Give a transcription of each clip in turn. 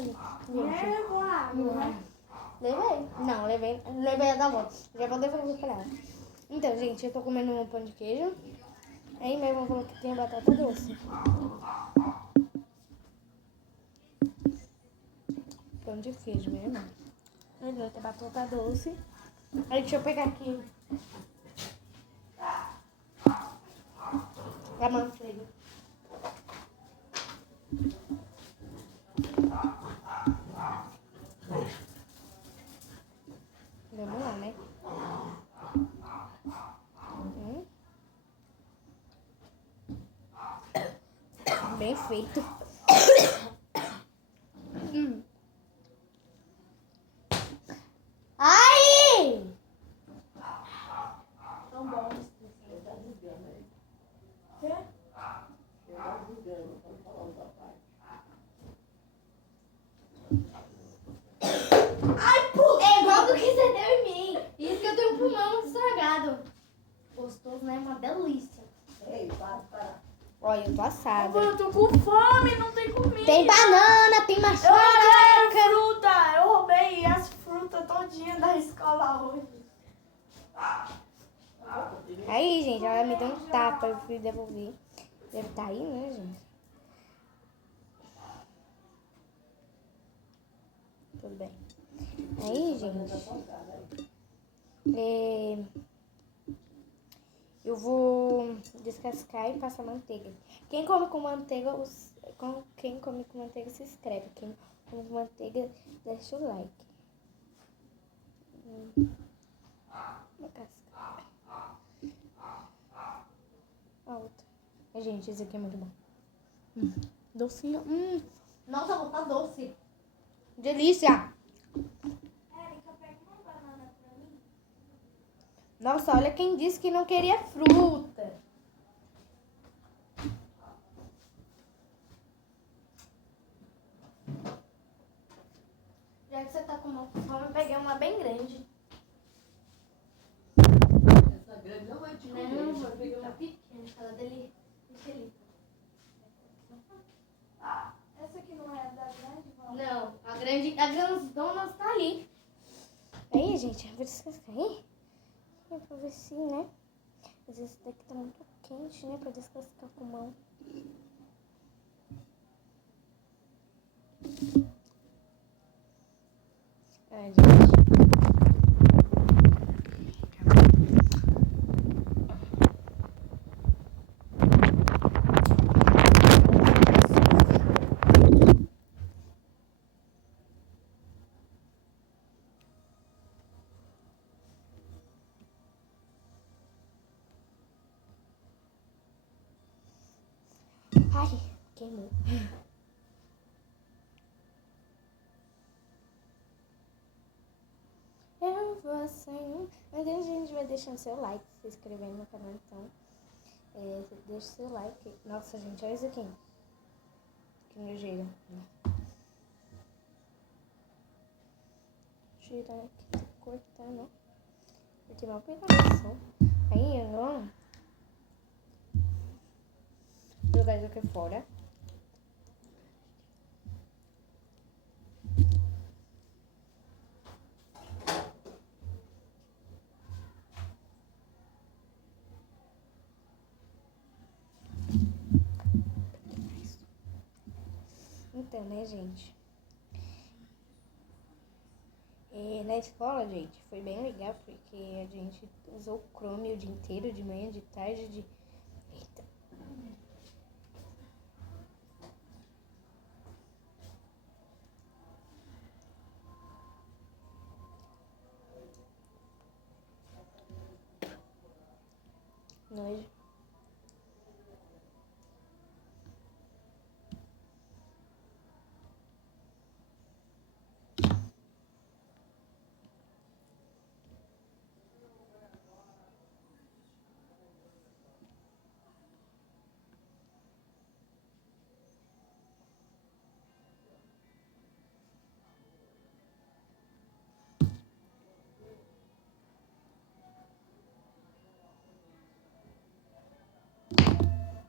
gente. Levou água, né? Levei. Não, levei a da avó. Já vou devolver pra ela. Então, gente, eu tô comendo um pão de queijo. Aí minha irmã falou que tem batata doce. Pão de queijo, minha irmã. Aí vai ter batata doce. Aí deixa eu pegar aqui a manteiga. Vamos lá, né? Bem feito. Ai! Tão bom. Quê? Ai, porra! É igual do que você deu em mim. Isso que eu tenho um pulmão estragado. Gostoso, né? Uma delícia. Ei, para. Olha, eu tô assada. Eu tô com fome, não tem comida. Tem banana, tem Eu maçã. quero fruta. Eu roubei as frutas todinhas da escola hoje. Aí, gente, ela me deu um tapa, eu fui devolver. Deve estar aí, né, gente? Tudo bem. Aí, gente, eu vou descascar e passar manteiga. Quem come com manteiga, quem come com manteiga se inscreve. Quem come com manteiga, deixa o like. Uma casca. A outra. Gente, esse aqui é muito bom. Docinho. Nossa, vou tá doce. Delícia. Érica, pega uma banana pra mim. Nossa, olha quem disse que não queria fruta. Já que você tá com uma fome, eu peguei uma bem grande. Essa grande não vai te Não, comer. eu peguei uma pequena, ela dele. Essa aqui não é da grande, vó? Não, a grandona tá ali. Aí, gente, eu vou descascar aí. Pra ver se, né? Às vezes esse daqui tá muito quente, né? Pra descascar com mão. Ai, gente. Ai, queimou. Eu vou sem. Mas a gente vai deixando seu like, se inscrevendo no canal, então. Deixa seu like. Nossa, gente, olha isso aqui. Que nojeira. Tirar aqui, cortar, né? Porque não pedaço. Aí, eu não. Jogar isso aqui fora. Então, né, gente? Na escola, gente, foi bem legal porque a gente usou o Chrome o dia inteiro, de manhã, de tarde, de... Eita. Nós...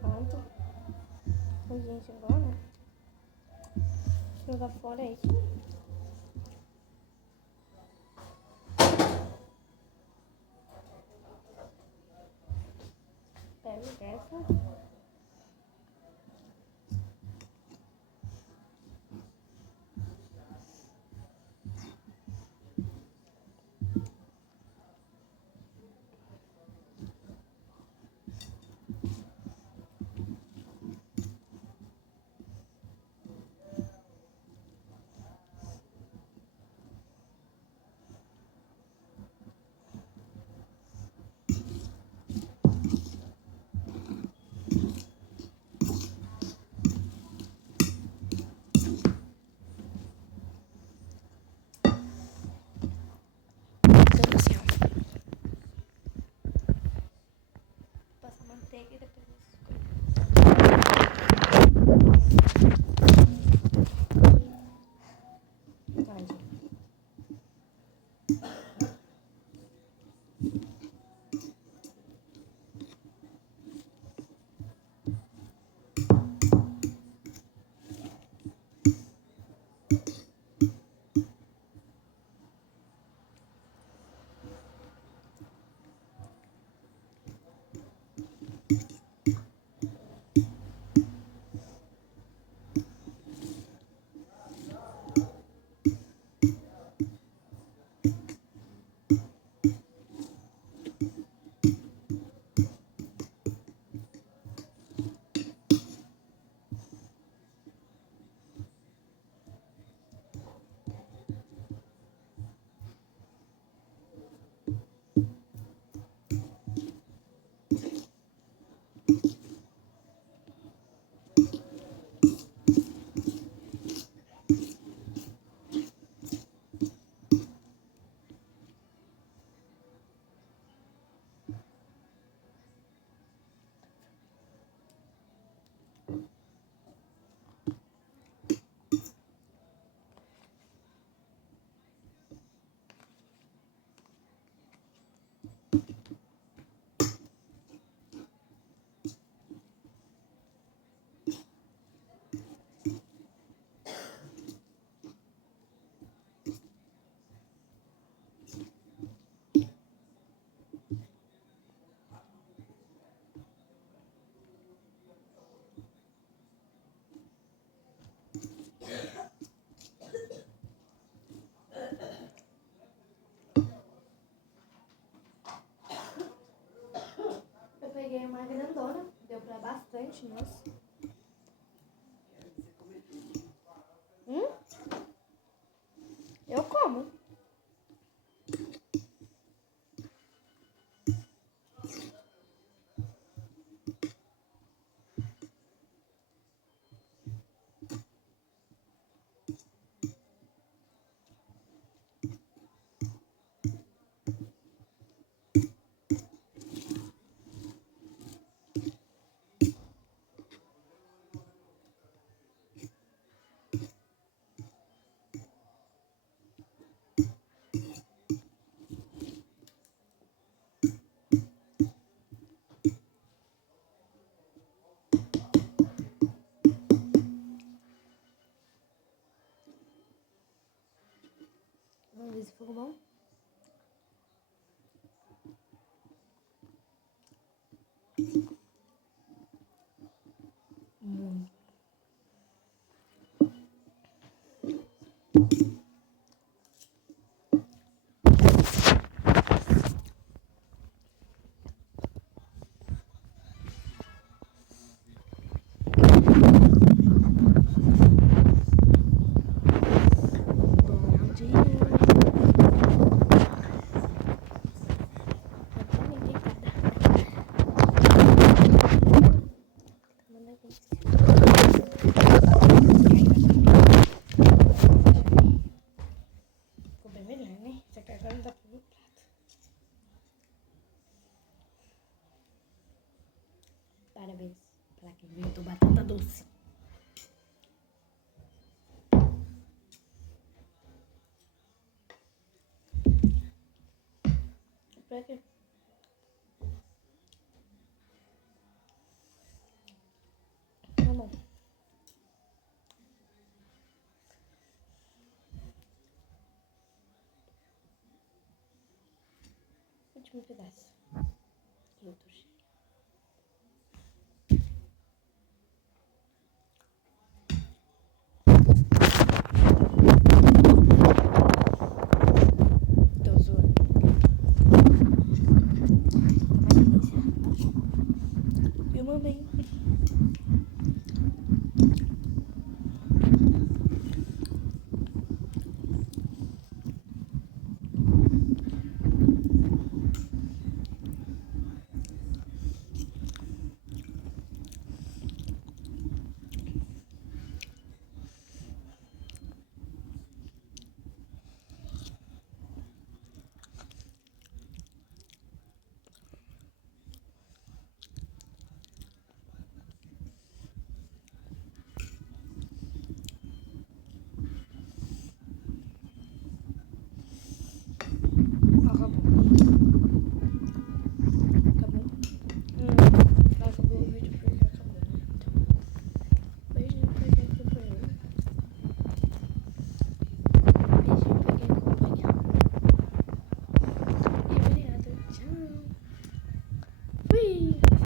Pronto. Gente, agora jogar fora isso. Pega essa. Passa manteiga e depois eu peguei uma grandona, deu pra bastante, nossa. Eu como. Vamos ver se ficou bom. Bom dia. Ficou bem melhor, né? Só que agora não dá pra ver o prato. Parabéns pra quem inventou batata doce. Pra quê? Tá bom. último pedaço. E outro.